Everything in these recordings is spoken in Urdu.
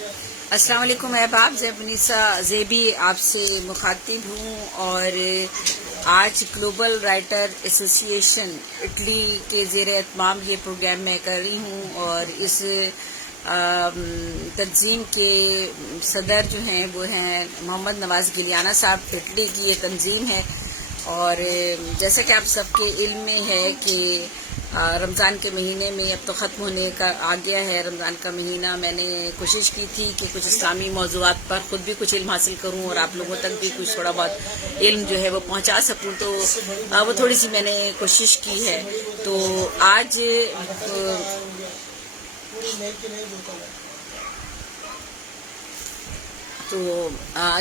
السلام علیکم احباب، زیبنیسا زیبی آپ سے مخاطب ہوں، اور آج گلوبل رائٹر ایسوسی ایشن اٹلی کے زیر اہتمام یہ پروگرام میں کر رہی ہوں، اور اس تنظیم کے صدر جو ہیں وہ ہیں محمد نواز گلیانہ صاحب۔ اٹلی کی یہ تنظیم ہے، اور جیسا کہ آپ سب کے علم میں ہے کہ رمضان کے مہینے میں اب تو ختم ہونے کا آ گیا ہے رمضان کا مہینہ۔ میں نے کوشش کی تھی کہ کچھ اسلامی موضوعات پر خود بھی کچھ علم حاصل کروں اور آپ لوگوں تک بھی کچھ تھوڑا بہت علم جو ہے وہ پہنچا سکوں، تو وہ تھوڑی سی میں نے کوشش کی ہے۔ تو آج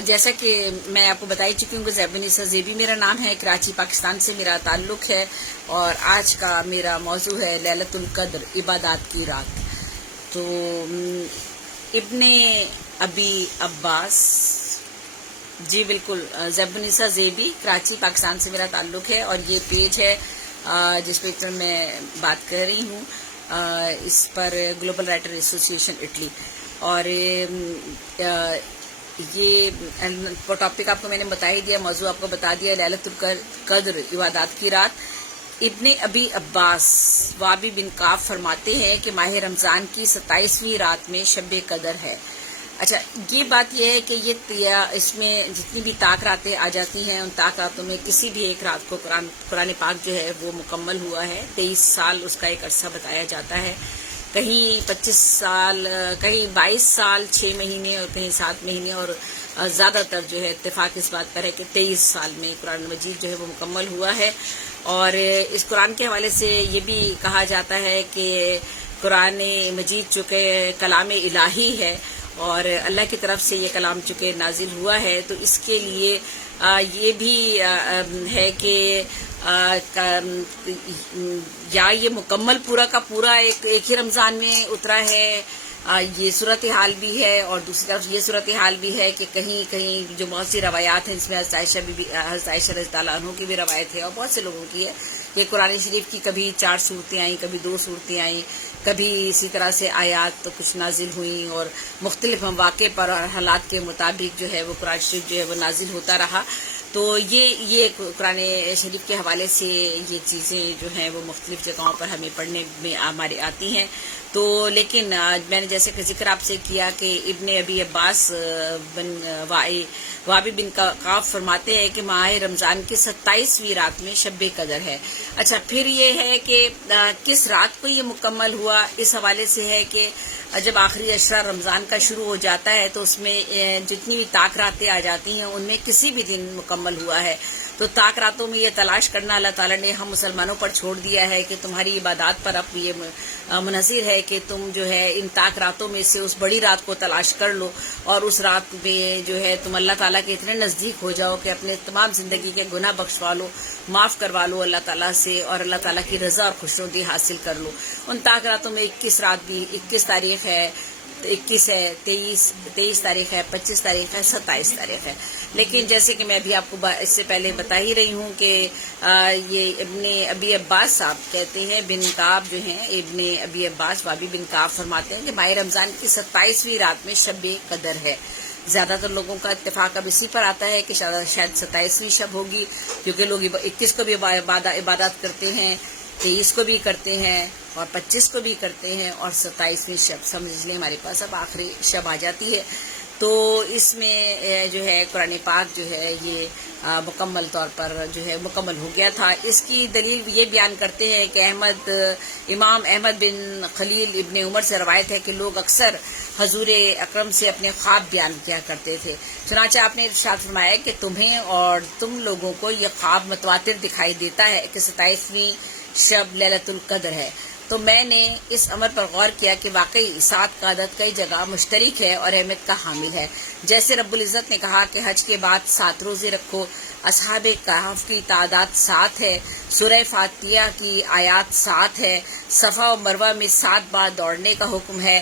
جیسا کہ میں آپ کو بتائی چکی ہوں کہ زیبنیسا زیبی میرا نام ہے، کراچی پاکستان سے میرا تعلق ہے، اور آج کا میرا موضوع ہے لیلۃ القدر، عبادات کی رات۔ تو ابن ابی عباس، جی بالکل، زیبنیسا زیبی، کراچی پاکستان سے میرا تعلق ہے، اور یہ پیج ہے جس پہ میں بات کر رہی ہوں، اس پر گلوبل رائٹر ایسوسی ایشن اٹلی۔ اور یہ ٹاپک آپ کو میں نے بتا ہی دیا، موضوع آپ کو بتا دیا، لیلۃ القدر، عبادات کی رات۔ ابن ابی عباس وابی بن کعب فرماتے ہیں کہ ماہ رمضان کی 27ویں رات میں شب قدر ہے۔ اچھا، یہ بات یہ ہے کہ اس میں جتنی بھی طاق راتیں آ جاتی ہیں، ان طاق راتوں میں کسی بھی ایک رات کو قرآن پاک جو ہے وہ مکمل ہوا ہے۔ 23 سال اس کا ایک عرصہ بتایا جاتا ہے، کہیں 25 سال، کہیں 22 سال 6 مہینے، اور کہیں 7 مہینے، اور زیادہ تر جو ہے اتفاق اس بات پر ہے کہ 23 سال میں قرآن مجید جو ہے وہ مکمل ہوا ہے۔ اور اس قرآن کے حوالے سے یہ بھی کہا جاتا ہے کہ قرآن مجید چونکہ کلام الہی ہے، اور اللہ کی طرف سے یہ کلام چونکہ نازل ہوا ہے، تو اس کے لیے یہ بھی ہے کہ یا یہ مکمل پورا کا پورا ایک ہی رمضان میں اترا ہے، یہ صورتحال بھی ہے، اور دوسری طرف یہ صورتحال بھی ہے کہ کہیں کہیں جو بہت سی روایات ہیں، اس میں حضرت عائشہ رضی اللہ عنہ کی بھی روایت ہے، اور بہت سے لوگوں کی ہے کہ قرآن شریف کی کبھی 4 صورتیں آئیں، کبھی 2 صورتیں آئیں، کبھی اسی طرح سے آیات تو کچھ نازل ہوئیں، اور مختلف مواقع پر اور حالات کے مطابق جو ہے وہ قرآن شریف جو ہے وہ نازل ہوتا رہا۔ تو یہ قرآن شریف کے حوالے سے یہ چیزیں جو ہیں وہ مختلف جگہوں پر ہمیں پڑھنے میں ہمارے آتی ہیں۔ تو لیکن میں نے جیسے کہ ذکر آپ سے کیا کہ ابن ابی عباس وابی بن کعب فرماتے ہیں کہ ماہ رمضان کی 27ویں رات میں شب قدر ہے۔ اچھا، پھر یہ ہے کہ کس رات کو یہ مکمل ہوا، اس حوالے سے ہے کہ جب آخری عشرہ رمضان کا شروع ہو جاتا ہے تو اس میں جتنی بھی طاق راتیں آ جاتی ہیں ان میں کسی بھی دن مکمل ہوا ہے، تو طاق راتوں میں یہ تلاش کرنا اللہ تعالیٰ نے ہم مسلمانوں پر چھوڑ دیا ہے کہ تمہاری عبادات پر اب یہ منحصر ہے کہ تم جو ہے ان طاق راتوں میں سے اس بڑی رات کو تلاش کر لو، اور اس رات میں جو ہے تم اللہ تعالیٰ کے اتنے نزدیک ہو جاؤ کہ اپنے تمام زندگی کے گناہ بخشوا لو، معاف کروا لو اللہ تعالیٰ سے، اور اللہ تعالیٰ کی رضا اور خوشنودی حاصل کر لو۔ ان طاق راتوں میں 21 رات بھی، 21 تاریخ ہے، 21 ہے، 23 تاریخ ہے، 25 تاریخ ہے، 27 تاریخ ہے۔ لیکن جیسے کہ میں ابھی آپ کو اس سے پہلے بتا ہی رہی ہوں کہ یہ ابن ابی عباس صاحب کہتے ہیں، بن کعب جو ہیں، ابن ابی عباس وابی بن کعب فرماتے ہیں کہ ماہ رمضان کی 27ویں رات میں شب قدر ہے۔ زیادہ تر لوگوں کا اتفاق اب اسی پر آتا ہے کہ شاید 27ویں شب ہوگی، کیونکہ لوگ 21 کو بھی عبادات کرتے ہیں، 23 کو بھی کرتے ہیں، اور 25 کو بھی کرتے ہیں، اور 27ویں شب سمجھ لیں ہمارے پاس اب آخری شب آ جاتی ہے۔ تو اس میں جو ہے قرآن پاک جو ہے یہ مکمل طور پر جو ہے مکمل ہو گیا تھا۔ اس کی دلیل یہ بیان کرتے ہیں کہ امام احمد بن خلیل ابن عمر سے روایت ہے کہ لوگ اکثر حضور اکرم سے اپنے خواب بیان کیا کرتے تھے، چنانچہ آپ نے ارشاد فرمایا کہ تمہیں اور تم لوگوں کو یہ خواب متواتر دکھائی دیتا ہے کہ 27ویں شب لیلۃ القدر ہے۔ تو میں نے اس امر پر غور کیا کہ واقعی 7 کا عدد کئی جگہ مشترک ہے اور اہمیت کا حامل ہے، جیسے رب العزت نے کہا کہ حج کے بعد 7 روزے رکھو، اصحاب کہف کی تعداد 7 ہے، سورہ فاتحہ کی آیات 7 ہے، صفا و مروہ میں 7 بار دوڑنے کا حکم ہے،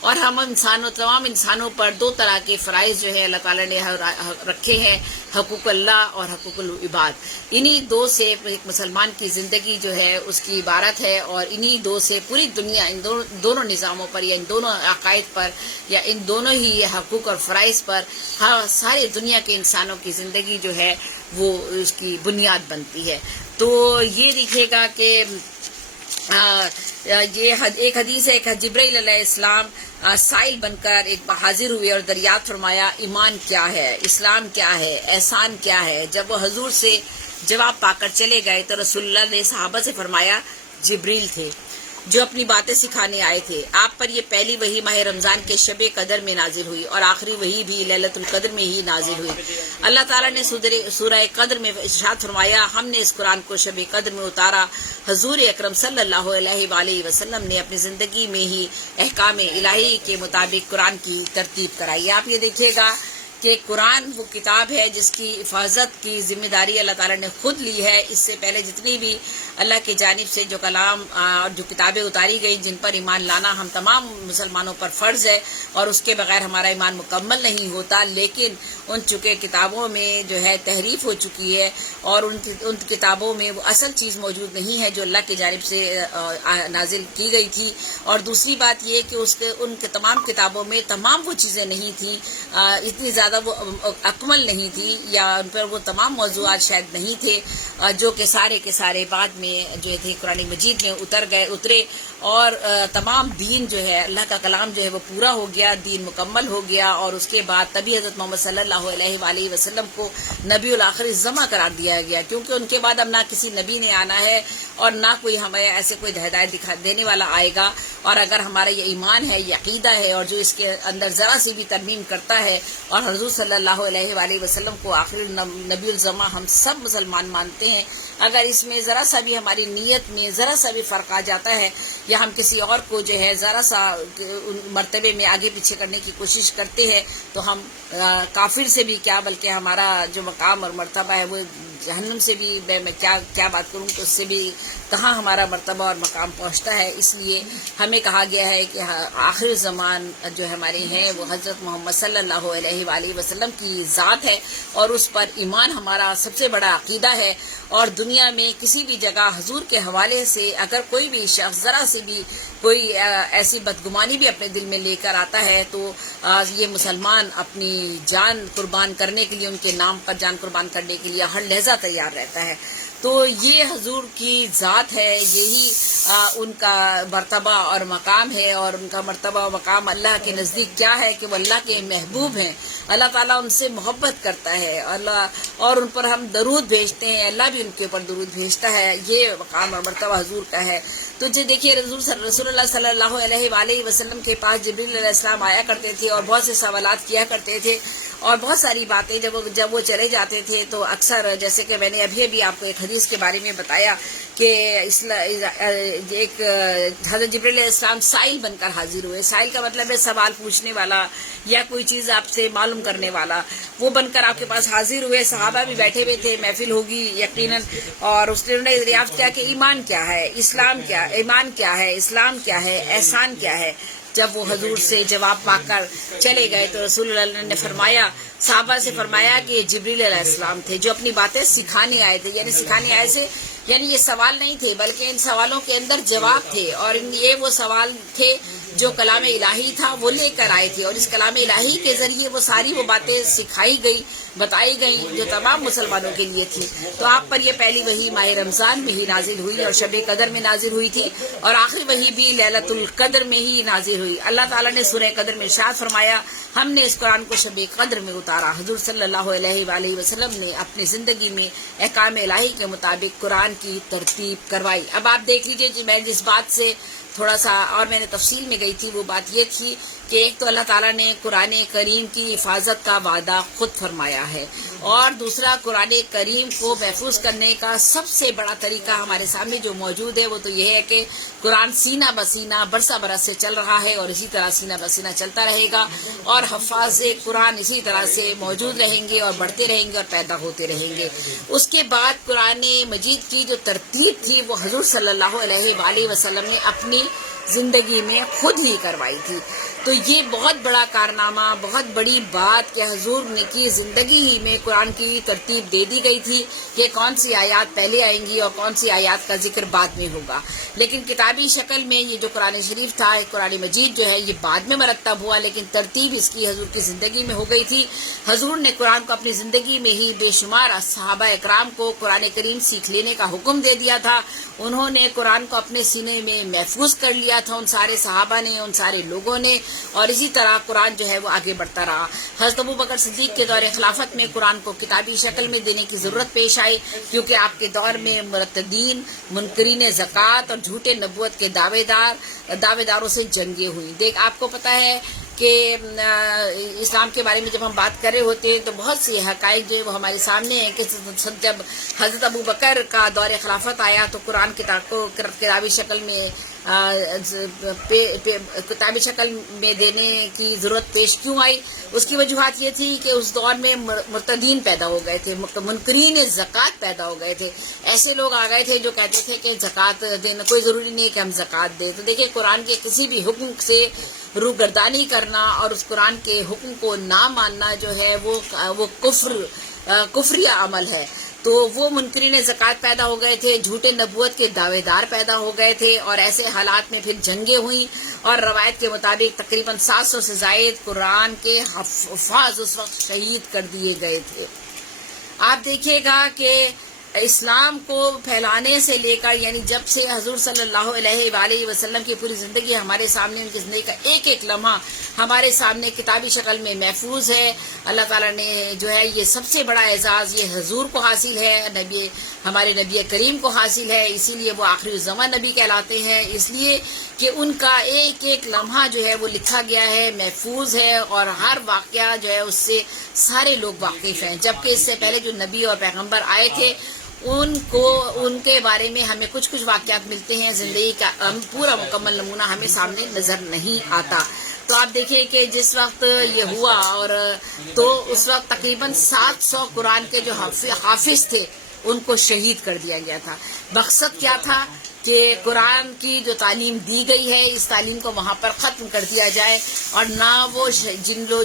اور ہم تمام انسانوں پر دو طرح کے فرائض جو ہے اللہ تعالیٰ نے رکھے ہیں، حقوق اللہ اور حقوق العباد. انہی دو سے ایک مسلمان کی زندگی جو ہے اس کی عبارت ہے، اور انہی دو سے پوری دنیا ان دونوں نظاموں پر یا ان دونوں عقائد پر یا ان دونوں ہی حقوق اور فرائض پر ساری دنیا کے انسانوں کی زندگی جو ہے وہ اس کی بنیاد بنتی ہے. تو یہ دیکھیے گا کہ یہ ایک حدیث ہے کہ جبرائیل علیہ السلام سائل بن کر ایک حاضر ہوئے اور دریافت فرمایا ایمان کیا ہے، اسلام کیا ہے، احسان کیا ہے. جب وہ حضور سے جواب پا کر چلے گئے تو رسول اللہ نے صحابہ سے فرمایا جبریل تھے جو اپنی باتیں سکھانے آئے تھے. آپ پر یہ پہلی وحی ماہ رمضان کے شب قدر میں نازل ہوئی اور آخری وحی بھی لیلۃ القدر میں ہی نازل ہوئی. اللہ تعالیٰ نے سورہ قدر میں ارشاد فرمایا ہم نے اس قرآن کو شب قدر میں اتارا. حضور اکرم صلی اللہ علیہ وآلہ وسلم نے اپنی زندگی میں ہی احکام الہی کے مطابق قرآن کی ترتیب کرائی. آپ یہ دیکھیے گا کہ قرآن وہ کتاب ہے جس کی حفاظت کی ذمہ داری اللہ تعالیٰ نے خود لی ہے. اس سے پہلے جتنی بھی اللہ کی جانب سے جو کلام اور جو کتابیں اتاری گئی جن پر ایمان لانا ہم تمام مسلمانوں پر فرض ہے، اور اس کے بغیر ہمارا ایمان مکمل نہیں ہوتا. لیکن ان چکے کتابوں میں جو ہے تحریف ہو چکی ہے، اور ان کتابوں میں وہ اصل چیز موجود نہیں ہے جو اللہ کی جانب سے نازل کی گئی تھی. اور دوسری بات یہ کہ ان کے تمام کتابوں میں تمام وہ چیزیں نہیں تھیں، اتنی زیادہ وہ اکمل نہیں تھی، یا ان پر وہ تمام موضوعات شاید نہیں تھے جو کہ سارے کے سارے بعد میں جو تھے قرآن مجید میں اترے. اور تمام دین جو ہے اللہ کا کلام جو ہے وہ پورا ہو گیا، دین مکمل ہو گیا. اور اس کے بعد تبھی حضرت محمد صلی اللہ علیہ وآلہ وسلم کو نبی الآخر الزماں قرار دیا گیا، کیونکہ ان کے بعد اب نہ کسی نبی نے آنا ہے اور نہ کوئی ہمیں ایسے کوئی ہدایت دینے والا آئے گا. اور اگر ہمارا یہ ایمان ہے، یہ عقیدہ ہے، اور جو اس کے اندر ذرا سی بھی ترمیم کرتا ہے اور حضور صلی اللہ علیہ وآلہ وسلم کو آخر نبی الزماں ہم سب مسلمان مانتے ہیں، اگر اس میں ذرا سا بھی ہماری نیت میں ذرا سا بھی فرق آ جاتا ہے، یا ہم کسی اور کو جو ہے ذرا سا مرتبے میں آگے پیچھے کرنے کی کوشش کرتے ہیں، تو ہم کافر سے بھی کیا بلکہ ہمارا جو مقام اور مرتبہ ہے وہ جہنم سے بھی میں کیا بات کروں کہ اس سے بھی کہاں ہمارا مرتبہ اور مقام پہنچتا ہے. اس لیے ہمیں کہا گیا ہے کہ آخر زمان جو ہمارے ہیں وہ حضرت محمد صلی اللہ علیہ وآلہ وسلم کی ذات ہے، اور اس پر ایمان ہمارا سب سے بڑا عقیدہ ہے. اور دنیا میں کسی بھی جگہ حضور کے حوالے سے اگر کوئی بھی شخص ذرا سے بھی کوئی ایسی بدگمانی بھی اپنے دل میں لے کر آتا ہے تو یہ مسلمان اپنی جان قربان کرنے کے لیے، ان کے نام پر جان قربان کرنے کے لیے ہر لحظہ تیار رہتا ہے. تو یہ حضور کی ذات ہے، یہی ان کا مرتبہ اور مقام ہے. اور ان کا مرتبہ و مقام اللہ کے نزدیک کیا ہے کہ وہ اللہ کے محبوب ہیں، اللہ تعالیٰ ان سے محبت کرتا ہے، اور ان پر ہم درود بھیجتے ہیں، اللہ بھی ان کے اوپر درود بھیجتا ہے. یہ مقام اور مرتبہ حضور کا ہے. تو دیکھیے رسول اللہ صلی اللہ علیہ وآلہ وسلم کے پاس جبریل علیہ السلام آیا کرتے تھے اور بہت سے سوالات کیا کرتے تھے، اور بہت ساری باتیں جب وہ چلے جاتے تھے تو اکثر، جیسے کہ میں نے ابھی آپ کو ایک حدیث کے بارے میں بتایا کہ ایک حضرت جبریل علیہ السلام سائل بن کر حاضر ہوئے. سائل کا مطلب ہے سوال پوچھنے والا یا کوئی چیز آپ سے معلوم کرنے والا. وہ بن کر آپ کے پاس حاضر ہوئے. صحابہ بھی بیٹھے ہوئے تھے، محفل ہوگی یقیناً، اور اس نے دریافت کیا کہ ایمان کیا ہے، اسلام کیا، ایمان کیا ہے، اسلام کیا ہے، احسان کیا ہے. جب وہ حضور سے جواب پا کر چلے گئے تو رسول اللہ نے فرمایا، صحابہ سے فرمایا کہ یہ جبریل علیہ السلام تھے جو اپنی باتیں سکھانے آئے تھے. یعنی سکھانے آئے سے یعنی یہ سوال نہیں تھے بلکہ ان سوالوں کے اندر جواب تھے، اور یہ وہ سوال تھے جو کلام الہی تھا وہ لے کر آئے تھے، اور اس کلام الہی کے ذریعے وہ ساری وہ باتیں سکھائی گئی، بتائی گئی جو تمام مسلمانوں کے لیے تھی. تو آپ پر یہ پہلی وحی ماہ رمضان میں ہی نازل ہوئی اور شب قدر میں نازل ہوئی تھی، اور آخری وحی بھی لیلۃ القدر میں ہی نازل ہوئی. اللہ تعالیٰ نے سورہ قدر میں ارشاد فرمایا ہم نے اس قرآن کو شب قدر میں اتارا. حضور صلی اللہ علیہ وآلہ وسلم نے اپنی زندگی میں احکام الہی کے مطابق قرآن کی ترتیب کروائی. اب آپ دیکھ لیجئے، میں جس بات سے تھوڑا سا اور میں نے تفصیل میں گئی تھی وہ بات یہ تھی کہ ایک تو اللہ تعالیٰ نے قرآن کریم کی حفاظت کا وعدہ خود فرمایا ہے، اور دوسرا قرآن کریم کو محفوظ کرنے کا سب سے بڑا طریقہ ہمارے سامنے جو موجود ہے وہ تو یہ ہے کہ قرآن سینہ بسینہ برسہ برس سے چل رہا ہے، اور اسی طرح سینہ بسینہ چلتا رہے گا، اور حفاظ قرآن اسی طرح سے موجود رہیں گے اور بڑھتے رہیں گے اور پیدا ہوتے رہیں گے. اس کے بعد قرآن مجید کی جو ترتیب تھی وہ حضور صلی اللہ علیہ وآلہ وسلم نے اپنی زندگی میں خود ہی کروائی تھی. تو یہ بہت بڑا کارنامہ، بہت بڑی بات کہ حضور نے کی زندگی ہی میں قرآن کی ترتیب دے دی گئی تھی کہ کون سی آیات پہلے آئیں گی اور کون سی آیات کا ذکر بعد میں ہوگا. لیکن کتابی شکل میں یہ جو قرآن شریف تھا، قرآن مجید جو ہے، یہ بعد میں مرتب ہوا، لیکن ترتیب اس کی حضور کی زندگی میں ہو گئی تھی. حضور نے قرآن کو اپنی زندگی میں ہی بے شمار صحابہ اکرام کو قرآن کریم سیکھ لینے کا حکم دے دیا تھا. انہوں نے قرآن کو اپنے سینے میں محفوظ کر لیا تھا، ان سارے صحابہ نے، ان سارے لوگوں نے، اور اسی طرح قرآن جو ہے وہ آگے بڑھتا رہا. حضرت ابوبکر صدیق کے دور خلافت میں قرآن کو کتابی شکل میں دینے کی ضرورت پیش آئی، کیونکہ آپ کے دور میں مرتدین، منکرین زکوٰۃ اور جھوٹے نبوت کے دعوے داروں سے جنگیں ہوئیں. آپ کو پتہ ہے کہ اسلام کے بارے میں جب ہم بات کر رہے ہوتے ہیں تو بہت سی حقائق جو وہ ہمارے سامنے ہیں کہ جب حضرت ابوبکر کا دور خلافت آیا تو قرآن کتابی شکل میں دینے کی ضرورت پیش کیوں آئی. اس کی وجوہات یہ تھی کہ اس دور میں مرتدین پیدا ہو گئے تھے، منکرین زکوٰۃ پیدا ہو گئے تھے. ایسے لوگ آ گئے تھے جو کہتے تھے کہ زکوٰۃ دینا کوئی ضروری نہیں کہ ہم زکوٰۃ دیں. تو دیکھیں قرآن کے کسی بھی حکم سے روگردانی کرنا اور اس قرآن کے حکم کو نہ ماننا جو ہے وہ کفری عمل ہے. تو وہ منکرین زکوٰۃ پیدا ہو گئے تھے، جھوٹے نبوت کے دعوے دار پیدا ہو گئے تھے، اور ایسے حالات میں پھر جنگیں ہوئیں، اور روایت کے مطابق تقریباً 700 سے زائد قرآن کے حفاظ اس وقت شہید کر دیے گئے تھے. آپ دیکھیے گا کہ اسلام کو پھیلانے سے لے کر، یعنی جب سے حضور صلی اللہ علیہ وآلہ وسلم کی پوری زندگی ہمارے سامنے، ان کی زندگی کا ایک ایک لمحہ ہمارے سامنے کتابی شکل میں محفوظ ہے. اللہ تعالیٰ نے جو ہے یہ سب سے بڑا اعزاز یہ حضور کو حاصل ہے، ہمارے نبی کریم کو حاصل ہے. اسی لیے وہ آخری الزمان نبی کہلاتے ہیں، اس لیے کہ ان کا ایک ایک لمحہ جو ہے وہ لکھا گیا ہے، محفوظ ہے، اور ہر واقعہ جو ہے اس سے سارے لوگ واقف ہیں. جبکہ اس سے پہلے جو نبی اور پیغمبر آئے تھے ان کے بارے میں ہمیں کچھ واقعات ملتے ہیں، زندگی کا پورا مکمل نمونہ ہمیں سامنے نظر نہیں آتا. تو آپ دیکھیں کہ جس وقت یہ ہوا اور تو اس وقت تقریباً 700 قرآن کے جو حافظ تھے ان کو شہید کر دیا گیا تھا. مقصد کیا تھا کہ قرآن کی جو تعلیم دی گئی ہے اس تعلیم کو وہاں پر ختم کر دیا جائے، اور نہ وہ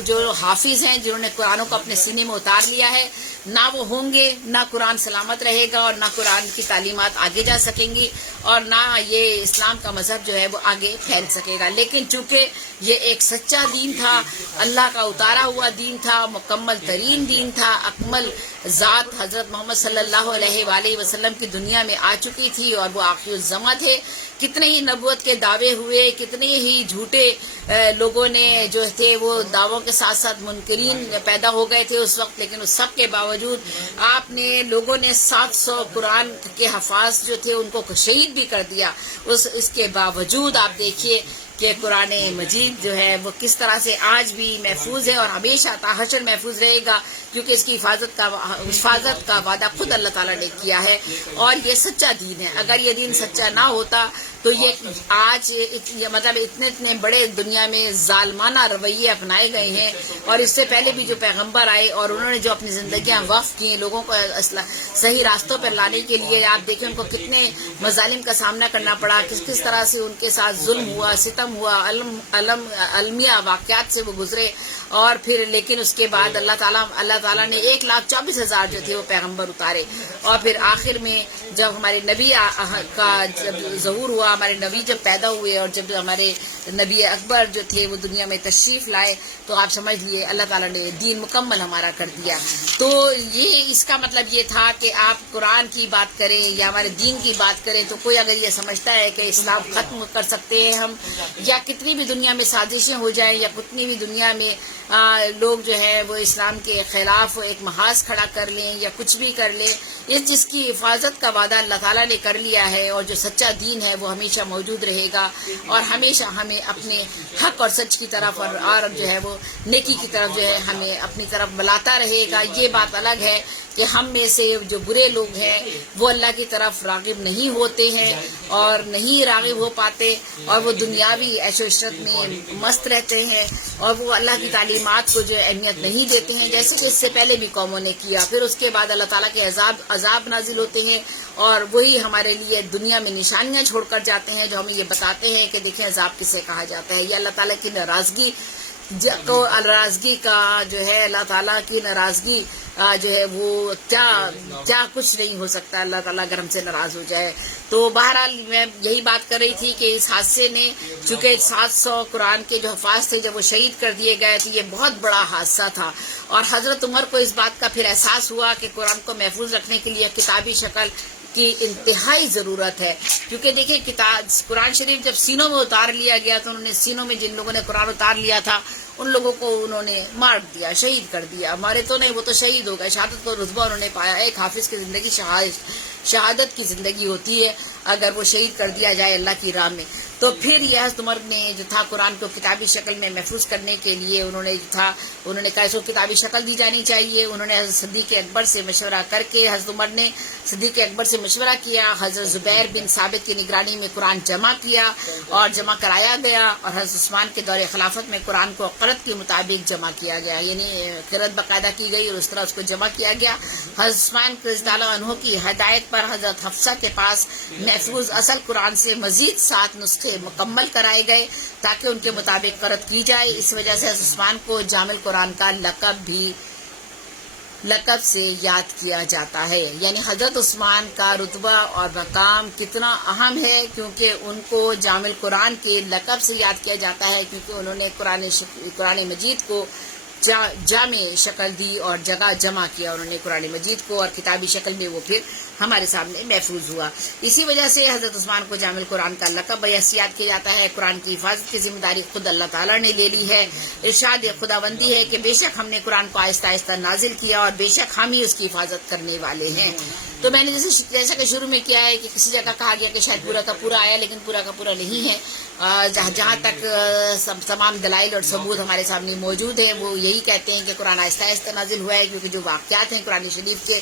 جو حافظ ہیں جنہوں نے قرآن کو اپنے سینے میں اتار لیا ہے، نہ وہ ہوں گے، نہ قرآن سلامت رہے گا، اور نہ قرآن کی تعلیمات آگے جا سکیں گی، اور نہ یہ اسلام کا مذہب جو ہے وہ آگے پھیل سکے گا. لیکن چونکہ یہ ایک سچا دین تھا، اللہ کا اتارا ہوا دین تھا، مکمل ترین دین تھا، اکمل ذات حضرت محمد صلی اللہ علیہ وآلہ وسلم کی دنیا میں آ چکی تھی، اور وہ آخری الزماں تھے. کتنے ہی نبوت کے دعوے ہوئے، کتنے ہی جھوٹے لوگوں نے جو تھے وہ دعووں کے ساتھ ساتھ منکرین پیدا ہو گئے تھے اس وقت. لیکن اس سب کے باوجود لوگوں نے 700 قرآن کے حفاظ جو تھے ان کو شہید بھی کر دیا. اس کے باوجود آپ دیکھیے کہ قرآن مجید جو ہے وہ کس طرح سے آج بھی محفوظ ہے، اور ہمیشہ تا حشر محفوظ رہے گا، کیونکہ اس کی حفاظت کا وعدہ خود اللہ تعالیٰ نے کیا ہے. اور یہ سچا دین ہے. اگر یہ دین سچا نہ ہوتا تو یہ آج مطلب اتنے بڑے دنیا میں ظالمانہ رویے اپنائے گئے ہیں، اور اس سے پہلے بھی جو پیغمبر آئے اور انہوں نے جو اپنی زندگیاں وقف کی لوگوں کو صحیح راستوں پر لانے کے لیے، آپ دیکھیں ان کو کتنے مظالم کا سامنا کرنا پڑا، کس طرح سے ان کے ساتھ ظلم ہوا، ستم ہوا، المیہ واقعات سے وہ گزرے. اور پھر لیکن اس کے بعد اللہ تعالیٰ نے 1,24,000 جو تھے وہ پیغمبر اتارے. اور پھر آخر میں جب ہمارے نبی کا جب ظہور ہوا، ہمارے نبی جب پیدا ہوئے، اور جب ہمارے نبی اکبر جو تھے وہ دنیا میں تشریف لائے، تو آپ سمجھ لیے اللہ تعالیٰ نے دین مکمل ہمارا کر دیا. تو اس کا مطلب یہ تھا کہ آپ قرآن کی بات کریں یا ہمارے دین کی بات کریں تو کوئی اگر یہ سمجھتا ہے کہ اسلام ختم کر سکتے ہیں ہم، یا کتنی بھی دنیا میں سازشیں ہو جائیں، یا کتنی بھی دنیا میں لوگ جو ہے وہ اسلام کے خلاف ایک محاذ کھڑا کر لیں یا کچھ بھی کر لیں، اس جس کی حفاظت کا وعدہ اللہ تعالیٰ نے کر لیا ہے، اور جو سچا دین ہے وہ ہمیشہ موجود رہے گا، اور ہمیشہ ہمیں اپنے حق اور سچ کی طرف اور جو ہے وہ نیکی کی طرف جو ہے ہمیں اپنی طرف بلاتا رہے گا. یہ بات الگ ہے کہ ہم میں سے جو برے لوگ ہیں وہ اللہ کی طرف راغب نہیں ہوتے ہیں اور نہیں راغب ہو پاتے، اور وہ دنیاوی عیش و عشرت میں مست رہتے ہیں، اور وہ اللہ کی تعلیم تعلیمات کو جو اہمیت نہیں دیتے ہیں، جیسے کہ اس سے پہلے بھی قوموں نے کیا. پھر اس کے بعد اللہ تعالیٰ کے عذاب نازل ہوتے ہیں اور وہی ہمارے لیے دنیا میں نشانیاں چھوڑ کر جاتے ہیں جو ہمیں یہ بتاتے ہیں کہ دیکھیں عذاب کسے کہا جاتا ہے. یہ اللہ تعالیٰ کی ناراضگی کا جو ہے، اللہ تعالیٰ کی ناراضگی جو ہے وہ کیا کچھ نہیں ہو سکتا اللہ تعالیٰ اگر ہم سے ناراض ہو جائے. تو بہرحال میں یہی بات کر رہی تھی کہ اس حادثے نے، چونکہ 700 قرآن کے جو حفاظ تھے جب وہ شہید کر دیے گئے تو یہ بہت بڑا حادثہ تھا. اور حضرت عمر کو اس بات کا پھر احساس ہوا کہ قرآن کو محفوظ رکھنے کے لیے کتابی شکل کی انتہائی ضرورت ہے. کیونکہ دیکھیں قرآن شریف جب سینوں میں اتار لیا گیا تو انہوں نے سینوں میں جن لوگوں نے قرآن اتار لیا تھا ان لوگوں کو انہوں نے مار دیا، شہید کر دیا. ہمارے تو نہیں، وہ تو شہید ہو گئے، شہادت کو رتبہ انہوں نے پایا. ایک حافظ کی زندگی شہادت کی زندگی ہوتی ہے اگر وہ شہید کر دیا جائے اللہ کی راہ میں. تو پھر یہ حضرت عمر نے جو تھا قرآن کو کتابی شکل میں محفوظ کرنے کے لیے انہوں نے کہا اس کو کتابی شکل دی جانی چاہیے. انہوں نے حضرت صدیق اکبر سے مشورہ کر کے، حضرت عمر نے صدیق اکبر سے مشورہ کیا، حضرت زبیر بن ثابت کی نگرانی میں قرآن جمع کیا اور جمع کرایا گیا، اور حضرت عثمان کے دور خلافت میں قرآن کو قرت کے مطابق جمع کیا گیا، یعنی قرت باقاعدہ کی گئی اور اس طرح اس کو جمع کیا گیا. حضرت عثمان رضی اللہ عنہ کی ہدایت پر حضرت حفصہ کے پاس محفوظ اصل قرآن سے مزید 7 نسخے مکمل کرائے گئے تاکہ ان کے مطابق قرأت کی جائے. اس وجہ سے حضرت عثمان کو جامع القرآن کا لقب سے یاد کیا جاتا ہے. یعنی حضرت عثمان کا رتبہ اور مقام کتنا اہم ہے، کیونکہ ان کو جامع القرآن کے لقب سے یاد کیا جاتا ہے، کیونکہ انہوں نے قرآن مجید کو جامع شکل دی اور جگہ جمع کیا انہوں نے قرآن مجید کو، اور کتابی شکل میں وہ پھر ہمارے سامنے محفوظ ہوا. اسی وجہ سے حضرت عثمان کو جامع القرآن کا لقب بحیثیت کیا جاتا ہے. قرآن کی حفاظت کی ذمہ داری خود اللہ تعالیٰ نے لے لی ہے. ارشاد خداوندی ہے کہ بے شک ہم نے قرآن کو آہستہ آہستہ نازل کیا اور بے شک ہم ہی اس کی حفاظت کرنے والے ہیں. تو میں نے جیسا کہ شروع میں کیا ہے کہ کسی جگہ کہا گیا کہ شاید پورا کا پورا آیا، لیکن پورا کا پورا نہیں ہے. جہاں تک تمام دلائل اور ثبوت ہمارے سامنے موجود ہیں وہ یہی کہتے ہیں کہ قرآن آہستہ آہستہ نازل ہوا ہے، کیونکہ جو واقعات ہیں قرآن شریف کے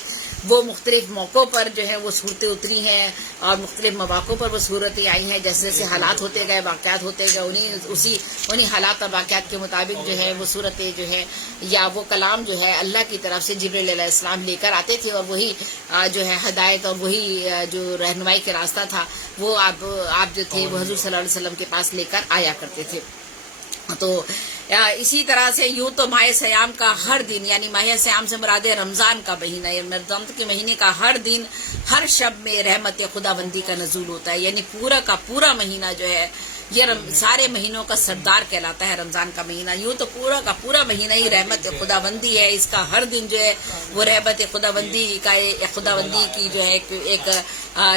وہ مختلف موقعوں پر جو ہے وہ صورتیں اتری ہیں اور مختلف مواقعوں پر وہ صورتیں آئی ہیں. جیسے جیسے حالات ہوتے گئے، واقعات ہوتے گئے، انہی حالات اور واقعات کے مطابق جو ہے وہ صورتیں جو ہے یا وہ کلام جو ہے اللہ کی طرف سے جبریل علیہ السلام لے کر آتے تھے، اور وہی جو ہے ہدایت اور وہی جو رہنمائی کے راستہ تھا وہ آپ جو تھے وہ حضور صلی اللہ علیہ وسلم کے پاس لے کر آیا کرتے تھے. تو اسی طرح سے یوں تو ماہ سیام کا ہر دن، یعنی ماہ سیام سے مراد رمضان کا مہینہ، رمضان کے مہینے کا ہر دن ہر شب میں رحمت خداوندی کا نزول ہوتا ہے. یعنی پورا کا پورا مہینہ جو ہے یہ سارے مہینوں کا سردار کہلاتا ہے رمضان کا مہینہ. یوں تو پورا کا پورا مہینہ ہی رحمت خداوندی ہے. اس کا ہر دن جو ہے وہ رحمت خداوندی کی جو ہے ایک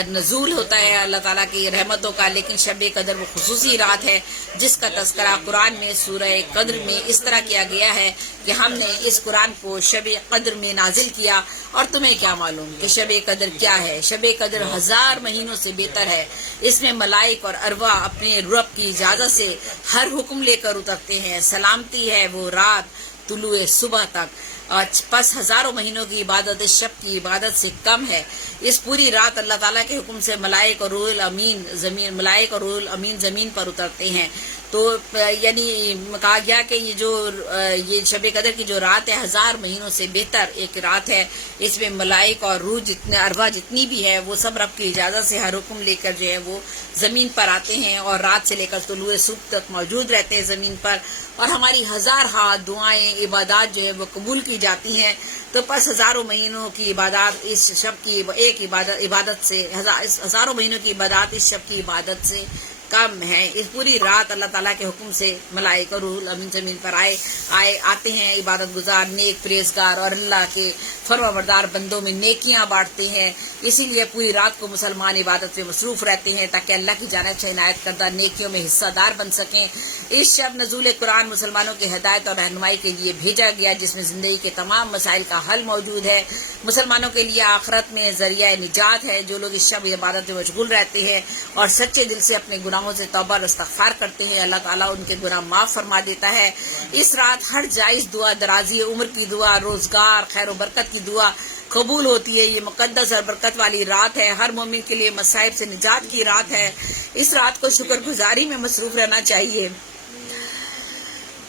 نزول ہوتا ہے اللہ تعالیٰ کی رحمتوں کا. لیکن شب قدر وہ خصوصی رات ہے جس کا تذکرہ قرآن میں سورہ قدر میں اس طرح کیا گیا ہے کہ ہم نے اس قرآن کو شب قدر میں نازل کیا. اور تمہیں کیا معلوم کہ شب قدر کیا ہے؟ شب قدر 1000 مہینوں سے بہتر ہے. اس میں ملائک اور ارواح اپنے رب کی اجازت سے ہر حکم لے کر اترتے ہیں. سلامتی ہے وہ رات طلوع صبح تک، اور پس ہزاروں مہینوں کی عبادت اس شب کی عبادت سے کم ہے. اس پوری رات اللہ تعالیٰ کے حکم سے ملائک اور روح الامین زمین پر اترتے ہیں. تو یعنی کہا گیا کہ یہ شب قدر کی جو رات ہے 1000 مہینوں سے بہتر ایک رات ہے. اس میں ملائک اور روح ارواح جتنی بھی ہے وہ سب رب کی اجازت سے ہر حکم لے کر جو ہے وہ زمین پر آتے ہیں، اور رات سے لے کر طلوع صبح تک موجود رہتے ہیں زمین پر. اور ہماری 1000 دعائیں عبادات جو ہے وہ قبول کی جاتی ہیں. تو پس ہزاروں مہینوں کی عبادات اس شب کی ایک عبادت سے، ہزاروں مہینوں کی عبادات اس شب کی عبادت سے کم ہے. اس پوری رات اللہ تعالیٰ کے حکم سے ملائکہ روح الامین زمین پر آتے ہیں. عبادت گزار، نیک، پرہیزگار اور اللہ کے فرمانبردار بندوں میں نیکیاں بانٹتے ہیں. اسی لیے پوری رات کو مسلمان عبادت میں مصروف رہتے ہیں تاکہ اللہ کی جانب سے عنایت کردہ نیکیوں میں حصہ دار بن سکیں. اس شب نزول قرآن مسلمانوں کی ہدایت اور رہنمائی کے لیے بھیجا گیا، جس میں زندگی کے تمام مسائل کا حل موجود ہے. مسلمانوں کے لیے آخرت میں ذریعہ نجات ہے. جو لوگ اس شب عبادت میں مشغول رہتے ہیں اور سچے دل سے اپنے گناہوں سے توبہ اور استغفار کرتے ہیں، اللہ تعالیٰ ان کے گناہ معاف فرما دیتا ہے. اس رات ہر جائز دعا، درازی عمر کی دعا، روزگار، خیر و برکت کی دعا قبول ہوتی ہے. یہ مقدس اور برکت والی رات ہے. ہر مومن کے لیے مصائب سے نجات کی رات ہے. اس رات کو شکر گزاری میں مصروف رہنا چاہیے.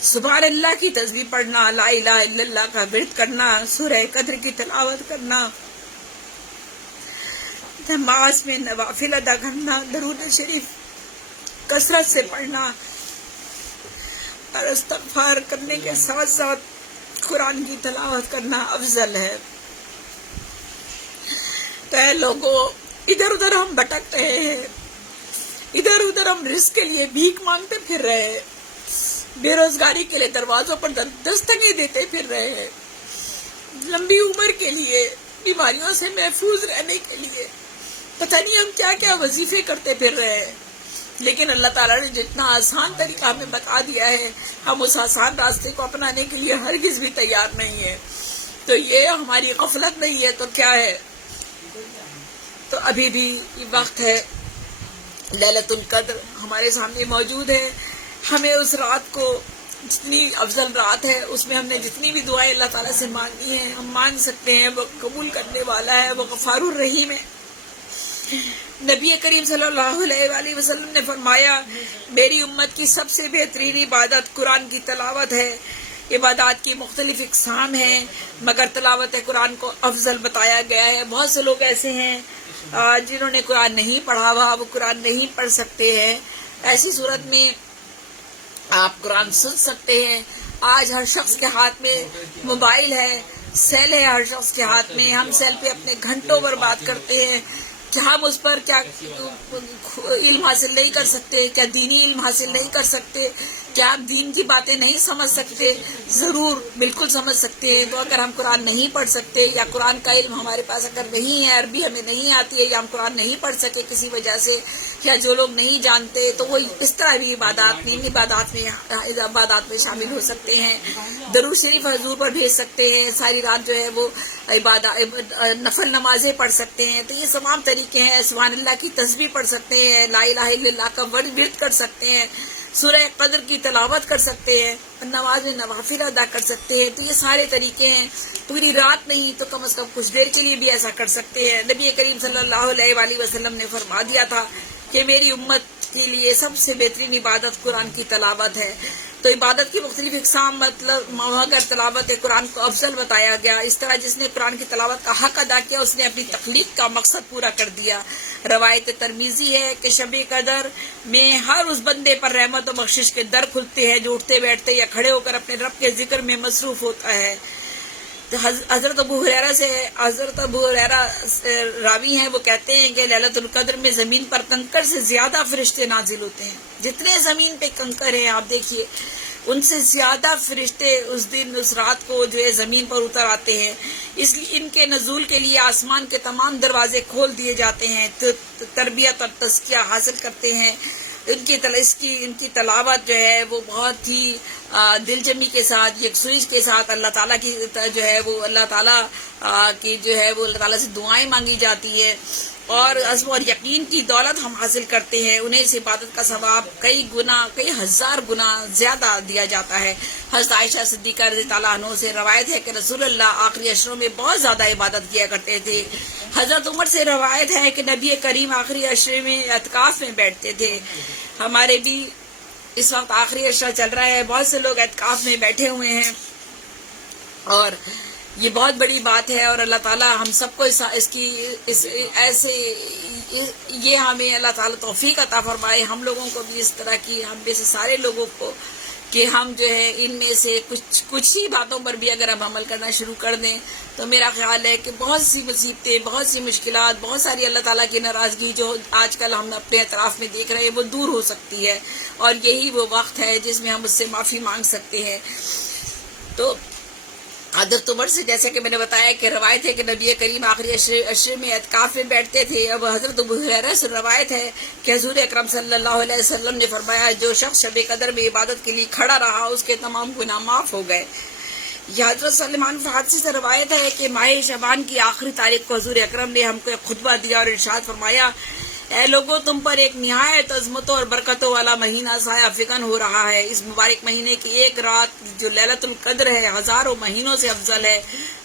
سبحان اللہ کی تسبیح پڑھنا، لا الہ الا اللہ کا ورد کرنا، سورہ قدر کی تلاوت کرنا، نماز میں نوافل ادا کرنا، درود شریف کثرت سے پڑھنا اور استغفار کرنے کے ساتھ ساتھ قرآن کی تلاوت کرنا افضل ہے۔ تو اے لوگوں، ادھر ادھر ہم بھٹک رہے ہیں، ادھر ادھر ہم رزق کے لیے بھیک مانگتے پھر رہے ہیں، بے روزگاری کے لیے دروازوں پر دستکیں دیتے پھر رہے ہیں، لمبی عمر کے لیے، بیماریوں سے محفوظ رہنے کے لیے پتہ نہیں ہم کیا کیا وظیفے کرتے پھر رہے ہیں۔ لیکن اللہ تعالیٰ نے جتنا آسان طریقہ ہمیں بتا دیا ہے، ہم اس آسان راستے کو اپنانے کے لیے ہرگز بھی تیار نہیں ہے۔ تو یہ ہماری غفلت نہیں ہے تو کیا ہے؟ تو ابھی بھی وقت ہے، لیلۃ القدر ہمارے سامنے موجود ہے۔ ہمیں اس رات کو، جتنی افضل رات ہے، اس میں ہم نے جتنی بھی دعائیں اللہ تعالیٰ سے مانگی ہیں ہم مانگ سکتے ہیں۔ وہ قبول کرنے والا ہے، وہ غفار الرحیم ہے۔ نبی کریم صلی اللہ علیہ وآلہ وسلم نے فرمایا، میری امت کی سب سے بہترین عبادت قرآن کی تلاوت ہے۔ عبادات کی مختلف اقسام ہیں، مگر تلاوت قرآن کو افضل بتایا گیا ہے۔ بہت سے لوگ ایسے ہیں جنہوں نے قرآن نہیں پڑھا ہوا، وہ قرآن نہیں پڑھ سکتے ہیں۔ ایسی صورت میں آپ قرآن سن سکتے ہیں۔ آج ہر شخص کے ہاتھ میں موبائل ہے، سیل ہے ہر شخص کے ہاتھ میں۔ ہم سیل پہ اپنے گھنٹوں برباد کرتے ہیں۔ کیا ہم اس پر کیا علم حاصل نہیں کر سکتے؟ کیا دینی علم حاصل نہیں کر سکتے؟ کیا آپ دین کی باتیں نہیں سمجھ سکتے؟ ضرور، بالکل سمجھ سکتے ہیں۔ تو اگر ہم قرآن نہیں پڑھ سکتے یا قرآن کا علم ہمارے پاس اگر نہیں ہے، عربی ہمیں نہیں آتی ہے یا ہم قرآن نہیں پڑھ سکے کسی وجہ سے، یا جو لوگ نہیں جانتے، تو وہ اس طرح بھی عبادات میں شامل ہو سکتے ہیں۔ درود شریف حضور پر بھیج سکتے ہیں، ساری رات جو ہے وہ نفل نمازیں پڑھ سکتے ہیں۔ تو یہ تمام طریقے ہیں۔ سبحان اللہ کی تسبیح پڑھ سکتے ہیں، لا الہ الا اللہ کا ورد کر سکتے ہیں، سورہ قدر کی تلاوت کر سکتے ہیں، نماز میں نوافل ادا کر سکتے ہیں۔ تو یہ سارے طریقے ہیں۔ پوری رات نہیں تو کم از کم کچھ دیر کے لیے بھی ایسا کر سکتے ہیں۔ نبی کریم صلی اللہ علیہ وآلہ وسلم نے فرما دیا تھا کہ میری امت کے لیے سب سے بہترین عبادت قرآن کی تلاوت ہے۔ تو عبادت کی مختلف اقسام، مطلب مگر تلاوت قرآن کو افضل بتایا گیا۔ اس طرح جس نے قرآن کی تلاوت کا حق ادا کیا، اس نے اپنی تخلیق کا مقصد پورا کر دیا۔ روایت ترمذی ہے کہ شب قدر میں ہر اس بندے پر رحمت و بخشش کے در کھلتے ہیں جو اٹھتے بیٹھتے یا کھڑے ہو کر اپنے رب کے ذکر میں مصروف ہوتا ہے۔ حضرت ابو ہریرہ راوی ہیں، وہ کہتے ہیں کہ لیلۃ القدر میں زمین پر کنکر سے زیادہ فرشتے نازل ہوتے ہیں۔ جتنے زمین پہ کنکر ہیں آپ دیکھیے، ان سے زیادہ فرشتے اس دن، اس رات کو جو ہے زمین پر اتر آتے ہیں۔ اس لیے ان کے نزول کے لیے آسمان کے تمام دروازے کھول دیے جاتے ہیں، تربیت اور تزکیہ حاصل کرتے ہیں۔ ان کی تلاوت جو ہے وہ بہت ہی دل جمی کے ساتھ، یکسوئی کے ساتھ اللہ تعالیٰ کی جو ہے وہ اللہ تعالیٰ کی جو ہے وہ اللہ تعالیٰ سے دعائیں مانگی جاتی ہے، اور عزم اور یقین کی دولت ہم حاصل کرتے ہیں۔ انہیں اس عبادت کا ثواب کئی ہزار گنا زیادہ دیا جاتا ہے۔ حضرت عائشہ صدیقہ رضی اللہ عنہ سے روایت ہے کہ رسول اللہ آخری عشروں میں بہت زیادہ عبادت کیا کرتے تھے۔ حضرت عمر سے روایت ہے کہ نبی کریم آخری عشرے میں اعتکاف میں بیٹھتے تھے۔ ہمارے بھی اس وقت آخری عشرہ چل رہا ہے، بہت سے لوگ اعتکاف میں بیٹھے ہوئے ہیں، اور یہ بہت بڑی بات ہے۔ اور اللہ تعالیٰ ہم سب کو یہ ہمیں اللہ تعالیٰ توفیق عطا فرمائے، ہم لوگوں کو بھی اس طرح کی، ہم میں سے سارے لوگوں کو، کہ ہم جو ہے ان میں سے کچھ ہی باتوں پر بھی اگر ہم عمل کرنا شروع کر دیں تو میرا خیال ہے کہ بہت سی مصیبتیں، بہت سی مشکلات، بہت ساری اللہ تعالیٰ کی ناراضگی جو آج کل ہم اپنے اطراف میں دیکھ رہے ہیں وہ دور ہو سکتی ہے، اور یہی وہ وقت ہے جس میں ہم اس سے معافی مانگ سکتے ہیں۔ تو حضرت عمر سے جیسا کہ میں نے بتایا کہ روایت ہے کہ نبی کریم آخری عشرے میں اعتکاف میں بیٹھتے تھے۔ اب حضرت ابو ہریرہ سے روایت ہے کہ حضور اکرم صلی اللہ علیہ وسلم نے فرمایا، جو شخص شب قدر میں عبادت کے لیے کھڑا رہا اس کے تمام گناہ معاف ہو گئے۔ یہ حضرت سلمان فارسی سے روایت ہے کہ ماہ شعبان کی آخری تاریخ کو حضور اکرم نے ہم کو ایک خطبہ دیا اور ارشاد فرمایا، اے لوگوں، تم پر ایک نہایت عظمتوں اور برکتوں والا مہینہ سایہ فکن ہو رہا ہے۔ اس مبارک مہینے کی ایک رات جو لیلۃ القدر ہے ہزاروں مہینوں سے افضل ہے۔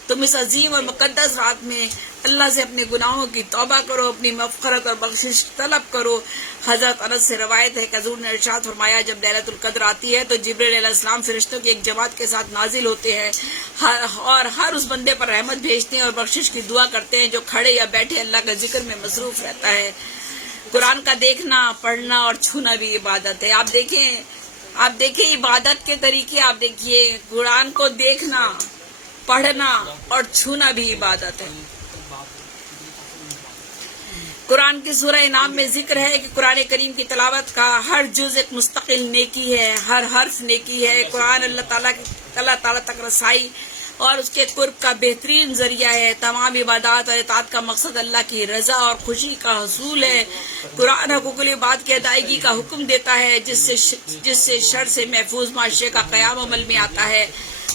تم اس عظیم اور مقدس رات میں اللہ سے اپنے گناہوں کی توبہ کرو، اپنی مغفرت اور بخشش طلب کرو۔ حضرت انس سے روایت ہے کہ حضور نے ارشاد فرمایا جب لیلۃ القدر آتی ہے تو جبریل علیہ السلام فرشتوں کی ایک جماعت کے ساتھ نازل ہوتے ہیں اور ہر اس بندے پر رحمت بھیجتے ہیں اور بخشش کی دعا کرتے ہیں جو کھڑے یا بیٹھے اللہ کے ذکر میں مصروف رہتا ہے۔ قرآن کا دیکھنا، پڑھنا اور چھونا بھی عبادت ہے۔ آپ دیکھیں عبادت کے طریقے، آپ دیکھیے قرآن کو دیکھنا، پڑھنا اور چھونا بھی عبادت ہے۔ قرآن کی سورہ انعام میں ذکر ہے کہ قرآن کریم کی تلاوت کا ہر جز ایک مستقل نیکی ہے، ہر حرف نیکی ہے۔ قرآن اللہ تعالیٰ تک رسائی اور اس کے قرب کا بہترین ذریعہ ہے۔ تمام عبادات اور اطاعت کا مقصد اللہ کی رضا اور خوشی کا حصول ہے۔ قرآن حقوق العباد کی ادائیگی کا حکم دیتا ہے جس سے شر سے محفوظ معاشرے کا قیام عمل میں آتا ہے۔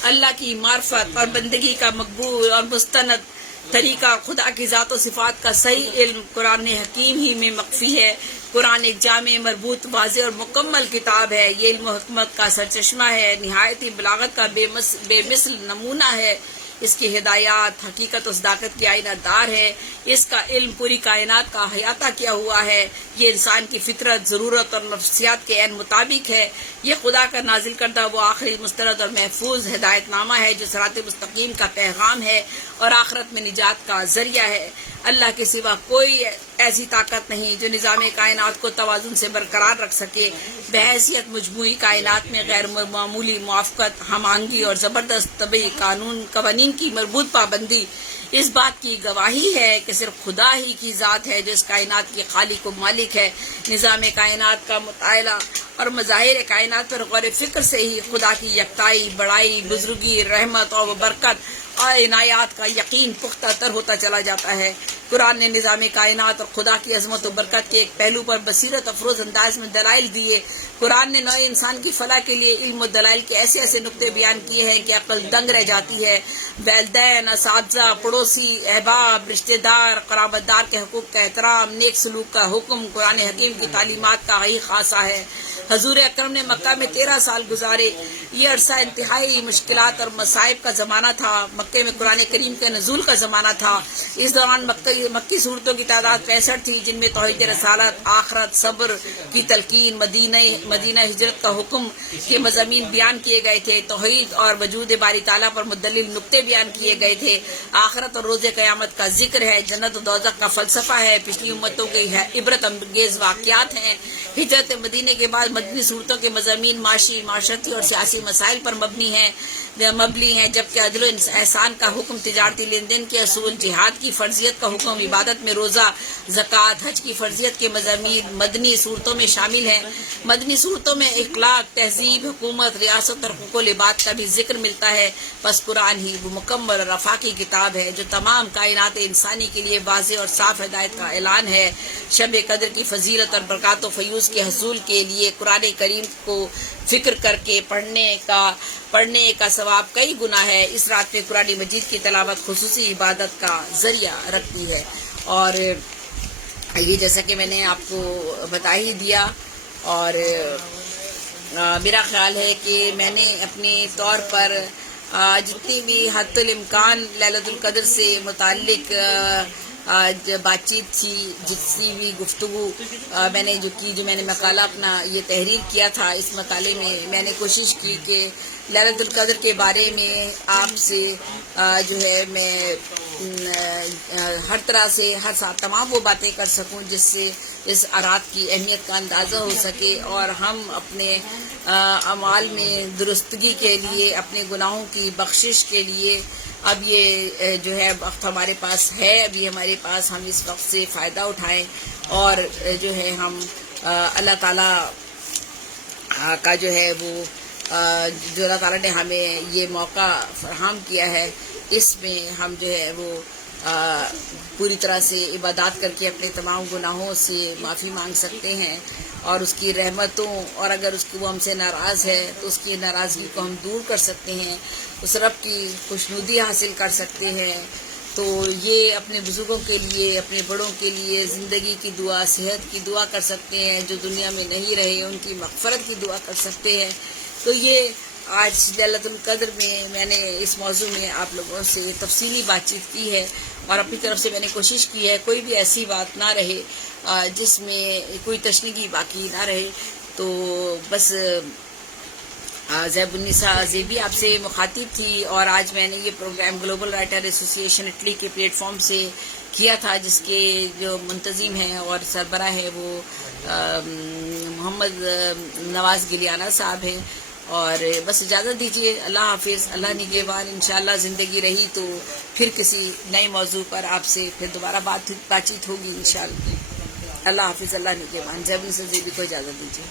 اللہ کی معرفت اور بندگی کا مقبول اور مستند طریقہ، خدا کی ذات و صفات کا صحیح علم قرآن حکیم ہی میں مخفی ہے۔ قرآن ایک جامع، مربوط، واضح اور مکمل کتاب ہے۔ یہ علم و حکمت کا سرچشمہ ہے، نہایت ہی بلاغت کا بے مثل نمونہ ہے۔ اس کی ہدایات حقیقت و صداقت کی آئینہ دار ہے۔ اس کا علم پوری کائنات کا احاطہ کیا ہوا ہے۔ یہ انسان کی فطرت، ضرورت اور نفسیات کے عین مطابق ہے۔ یہ خدا کا نازل کردہ وہ آخری مسترد اور محفوظ ہدایت نامہ ہے جو صراط مستقیم کا پیغام ہے اور آخرت میں نجات کا ذریعہ ہے۔ اللہ کے سوا کوئی ایسی طاقت نہیں جو نظام کائنات کو توازن سے برقرار رکھ سکے۔ بحیثیت مجموعی کائنات میں غیر معمولی موافقت، ہم آہنگی اور زبردست طبعی قوانین کی مربوط پابندی اس بات کی گواہی ہے کہ صرف خدا ہی کی ذات ہے جو اس کائنات کی خالق و مالک ہے۔ نظام کائنات کا مطالعہ اور مظاہر کائنات پر غور فکر سے ہی خدا کی یکتائی، بڑائی، بزرگی، رحمت اور برکت اور عنایات کا یقین پختہ تر ہوتا چلا جاتا ہے۔ قرآن نے نظام کائنات اور خدا کی عظمت و برکت کے ایک پہلو پر بصیرت افروز انداز میں دلائل دیے۔ قرآن نے نوع انسان کی فلاح کے لیے علم و دلائل کے ایسے نقطے بیان کیے ہیں کہ عقل دنگ رہ جاتی ہے۔ والدین، اساتذہ، پڑوسی، احباب، رشتہ دار، قرابت دار کے حقوق کا احترام، نیک سلوک کا حکم قرآن حکیم کی تعلیمات کا ہی خاصہ ہے۔ حضور اکرم نے مکہ میں 13 سال گزارے۔ یہ عرصہ انتہائی مشکلات اور مصائب کا زمانہ تھا۔ مکے میں قرآن کریم کے نزول کا زمانہ تھا۔ اس دوران مکی صورتوں کی تعداد 65 تھی جن میں توحید رسالت، آخرت، صبر کی تلقین، مدینہ ہجرت کا حکم کے مضامین بیان کیے گئے تھے۔ توحید اور وجود باری تعالیٰ پر مدلل نقطے بیان کیے گئے تھے۔ آخرت اور روز قیامت کا ذکر ہے۔ جنت و دوزخ کا فلسفہ ہے۔ پچھلی امتوں کے عبرت انگیز واقعات ہیں۔ ہجرت مدینہ کے بعد مدنی صورتوں کے مضامین معاشی، معاشرتی اور سیاسی مسائل پر مبنی ہیں جبکہ عدل و احسان کا حکم، تجارتی لین دین کے اصول، جہاد کی فرضیت کا حکم، عبادت میں روزہ، زکوٰۃ، حج کی فرضیت کے مضامین مدنی صورتوں میں شامل ہیں۔ مدنی صورتوں میں اخلاق، تہذیب، حکومت، ریاست اور حقوق العباد کا بھی ذکر ملتا ہے۔ پس قرآن ہی وہ مکمل اور رفاقی کتاب ہے جو تمام کائنات انسانی کے لیے واضح اور صاف ہدایت کا اعلان ہے۔ شب قدر کی فضیلت اور برکات و فیوز کے حصول کے لیے قرآن کریم کو فکر کر کے پڑھنے کا ثواب کئی گنا ہے۔ اس رات میں قرآن مجید کی تلاوت خصوصی عبادت کا ذریعہ رکھتی ہے۔ اور یہ جیسا کہ میں نے آپ کو بتا ہی دیا، اور میرا خیال ہے کہ میں نے اپنے طور پر جتنی بھی حد الامکان لیلۃ القدر سے متعلق بات چیت تھی، جتنی بھی گفتگو میں نے جو میں نے مقالہ اپنا یہ تحریر کیا تھا، اس مقالے میں میں نے کوشش کی کہ لیلۃ القدر کے بارے میں آپ سے جو ہے میں ہر طرح سے ہر ساتھ تمام وہ باتیں کر سکوں جس سے اس رات کی اہمیت کا اندازہ ہو سکے، اور ہم اپنے اعمال میں درستگی کے لیے، اپنے گناہوں کی بخشش کے لیے اب یہ جو ہے وقت ہمارے پاس ہے، ابھی ہمارے پاس، ہم اس وقت سے فائدہ اٹھائیں اور جو ہے ہم اللہ تعالیٰ کا جو ہے وہ جو اللہ تعالیٰ نے ہمیں یہ موقع فراہم کیا ہے، اس میں ہم جو ہے وہ پوری طرح سے عبادات کر کے اپنے تمام گناہوں سے معافی مانگ سکتے ہیں، اور اس کی رحمتوں، اور اگر اس کی وہ ہم سے ناراض ہے تو اس کی ناراضگی کو ہم دور کر سکتے ہیں، اس رب کی خوشنودی حاصل کر سکتے ہیں۔ تو یہ اپنے بزرگوں کے لیے، اپنے بڑوں کے لیے زندگی کی دعا، صحت کی دعا کر سکتے ہیں، جو دنیا میں نہیں رہے ان کی مغفرت کی دعا کر سکتے ہیں۔ تو یہ آج لیلۃ القدر میں نے اس موضوع میں آپ لوگوں سے تفصیلی بات چیت کی ہے، اور اپنی طرف سے میں نے کوشش کی ہے کوئی بھی ایسی بات نہ رہے جس میں کوئی تشنیگی باقی نہ رہے. تو بس زیب النساء زیبی آپ سے مخاطب تھی، اور آج میں نے یہ پروگرام گلوبل رائٹر ایسوسی ایشن اٹلی کے پلیٹ فارم سے کیا تھا، جس کے جو منتظم ہیں اور سربراہ ہے وہ محمد نواز گلیانہ صاحب ہیں. اور بس اجازت دیجیے، اللہ حافظ، اللہ نگہبان. انشاءاللہ زندگی رہی تو پھر کسی نئے موضوع پر آپ سے پھر دوبارہ بات چیت ہوگی انشاءاللہ. اللہ حافظ، اللہ نگہبان. زیب النساء زیبی کو اجازت دیجیے.